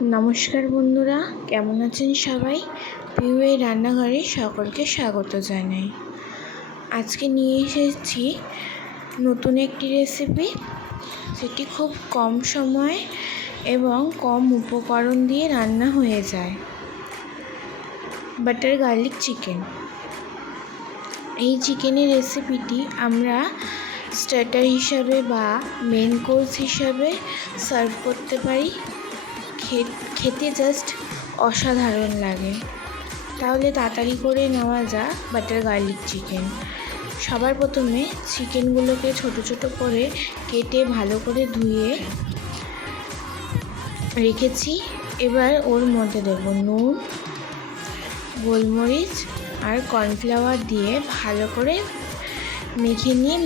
নমস্কার বন্ধুরা, কেমন আছেন সবাই? পিউয়ের রান্নাঘরে সকলকে স্বাগত জানাই। আজকে নিয়ে এসেছি নতুন একটি রেসিপি, সেটি খুব কম সময় এবং কম উপকরণ দিয়ে রান্না হয়ে যায়। Butter garlic chicken. এই চিকেনের রেসিপিটি আমরা স্টার্টার হিসাবে বা মেন কোর্স হিসাবে সার্ভ করতে পারি। খেতে জাস্ট অসাধারণ লাগে। তাহলে তাড়াতাড়ি করে নেওয়া যাক বাটার গার্লিক চিকেন। সবার প্রথমে চিকেনগুলোকে ছোট ছোট করে কেটে ভালো করে ধুয়ে রেখেছি। এবার ওর মধ্যে দেব নুন, গোলমরিচ আর কর্নফ্লাওয়ার দিয়ে ভালো করে মেখে নিয়ে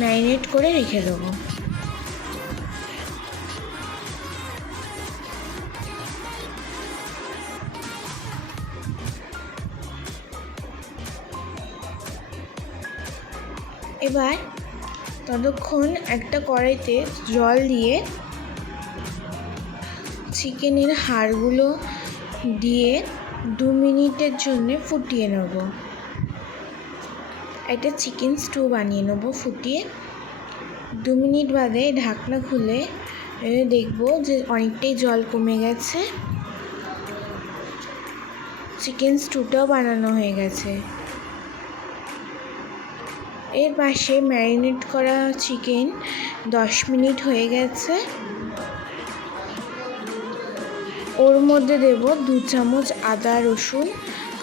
ম্যারিনেট করে রেখে দেবো। এবার ততক্ষণ একটা কড়াইতে জল দিয়ে চিকেনের হাড়গুলো দিয়ে 2 মিনিটের জন্য ফুটিয়ে নেব। একটা চিকেন স্টু বানিয়ে নেব ফুটিয়ে। 2 মিনিট বাদে ঢাকনা খুলে দেখব যে অনেকটাই জল কমে গেছে, চিকেন স্টুটাও বানানো হয়ে গেছে। এর পাশে ম্যারিনেট করা চিকেন 10 মিনিট হয়ে গেছে। ওর মধ্যে দেব 2 চামচ আদা রসুন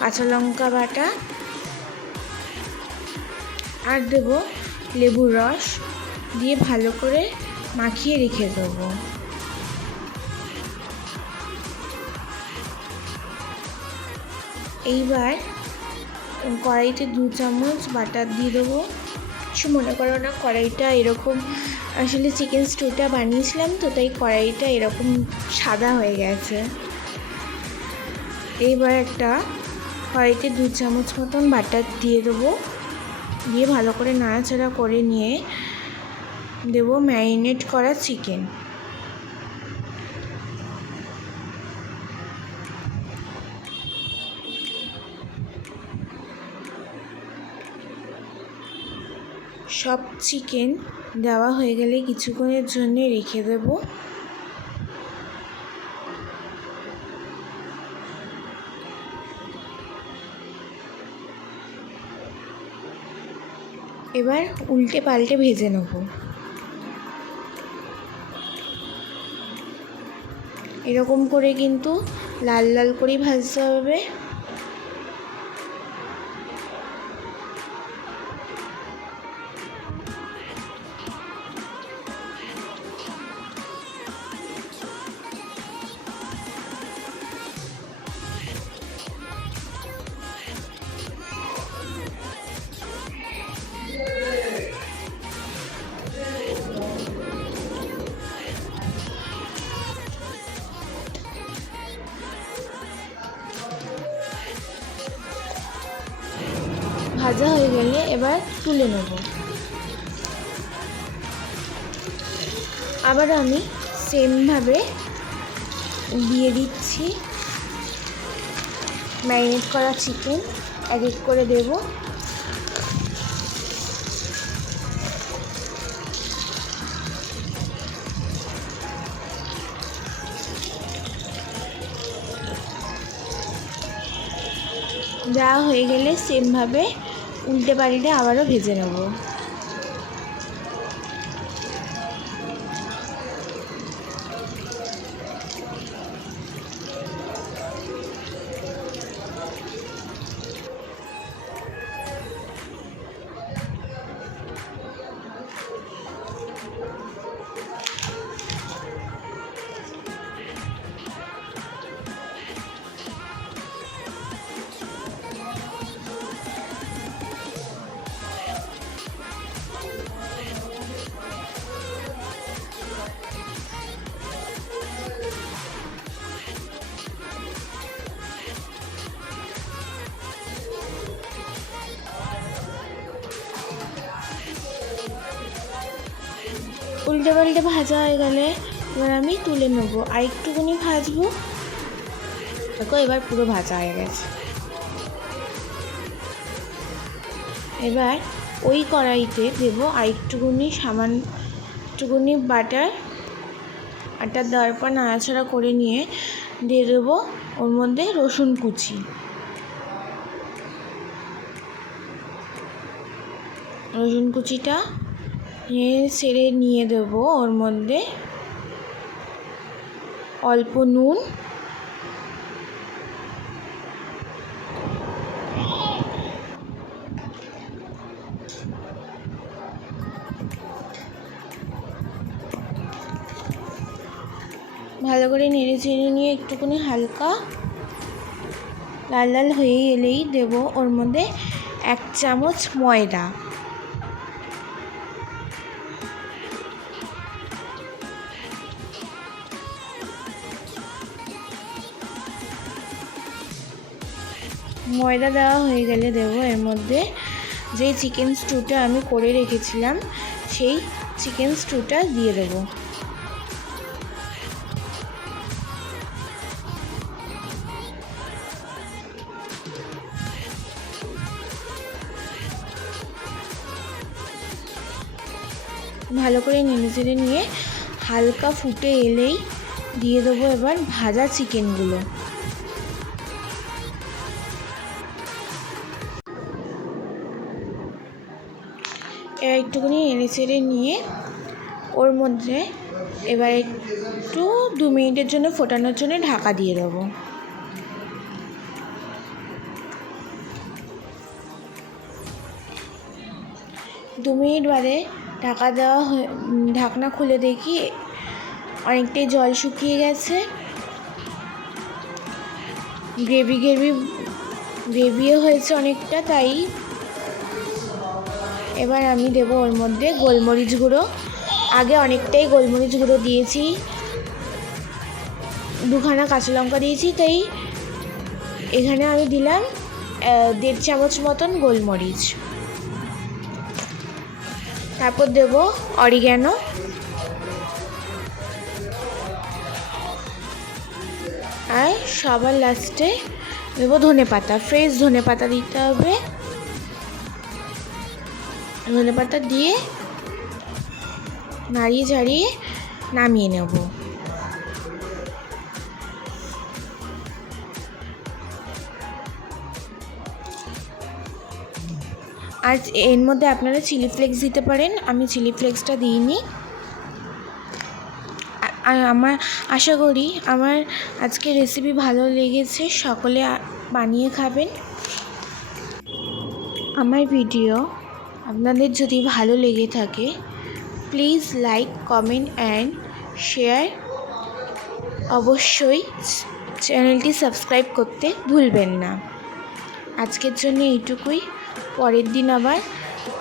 কাঁচা লঙ্কা বাটা আর দেব লেবুর রস দিয়ে ভালো করে মাখিয়ে রেখে দেবো। এইবার কড়াইতে 2 চামচ বাটার দিয়ে দেবো। কিছু মনে করো না, কড়াইটা এরকম আসলে চিকেন স্টুটা বানিয়েছিলাম তো, তাই কড়াইটা এরকম সাদা হয়ে গেছে। এইবার একটা কড়াইতে 2 চামচ মতন বাটার দিয়ে দেবো, দিয়ে ভালো করে নাড়াচাড়া করে নিয়ে দেব ম্যারিনেট করা চিকেন। সব চিকেন দেওয়া হয়ে গেলে কিছুক্ষণের জন্য রেখে দেব। এবার উল্টে পাল্টে ভেজে নেব। এরকম করে কিন্তু লাল লাল করেই ভাজতে হবে। ভাজা হয়ে গেলে এবার তুলে নেব। আবার আমি সেমভাবে দিয়ে দিচ্ছি ম্যারিনেট করা চিকেন, এক এক করে দেব। দেওয়া হয়ে গেলে সেমভাবে উল্টে পাল্টে আবারও ভেজে নেব। উল্টে পাল্টে ভাজা হয়ে গেলে এবার আমি তুলে নেবো, আর একটুখানি ভাজবো। দেখো এবার পুরো ভাজা হয়ে গেছে। এবার ওই কড়াইতে দেবো আর একটুখানি বাটার দেওয়ার পর নাড়াচাড়া করে নিয়ে দিয়ে দেবো ওর মধ্যে রসুন কুচি। রসুন কুচিটা ছেড়ে নিয়ে দেবো ওর মধ্যে অল্প নুন, ভালো করে নেড়ে চেড়ে নিয়ে একটুখানি হালকা লাল লাল হয়ে এলেই দেবো ওর মধ্যে 1 চামচ ময়দা। ময়দা দেওয়া হয়ে গেলে দেবো এর মধ্যে যে চিকেন স্টুটা আমি করে রেখেছিলাম সেই চিকেন স্টুটা দিয়ে দেবো। ভালো করে নেড়ে চেড়ে নিয়ে হালকা ফুটে এলেই দিয়ে দেবো এবার ভাজা চিকেনগুলো। এবার একটুখানি নেড়ে চেড়ে নিয়ে ওর মধ্যে এবার একটু 2 মিনিটের জন্য ফোটানোর জন্য ঢাকা দিয়ে দেবো। দু মিনিট বাদে ঢাকনা খুলে দেখি অনেকটাই জল শুকিয়ে গেছে, গ্রেভিও হয়েছে অনেকটা। তাই এবার আমি দেবো ওর মধ্যে গোলমরিচ গুঁড়ো। আগে অনেকটাই গোলমরিচ গুঁড়ো দিয়েছি, 2খানা কাঁচা লঙ্কা দিয়েছি, তাই এখানে আমি দিলাম 1.5 চামচ মতন গোলমরিচ। তারপর দেবো অরিগ্যানো, আর সবার লাস্টে দেবো ধনেপাতা। ফ্রেশ ধনেপাতা দিতে হবে। ধনেপাতা দিয়ে নাড়িয়ে ঝাড়িয়ে নামিয়ে নেব। আর এর মধ্যে আপনারা চিলি ফ্লেক্স দিতে পারেন, আমি চিলি ফ্লেক্সটা দিইনি। আর আমার আশা করি আমার আজকের রেসিপি ভালো লেগেছে, সকলে বানিয়ে খাবেন। আমার ভিডিও আপনাদের যদি ভালো লেগে থাকে please like, comment and share. অবশ্যই চ্যানেলটি সাবস্ক্রাইব করতে ভুলবেন না। আজকের জন্য এইটুকুই, পরের দিন আবার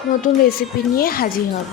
নতুন রেসিপি নিয়ে হাজির হব।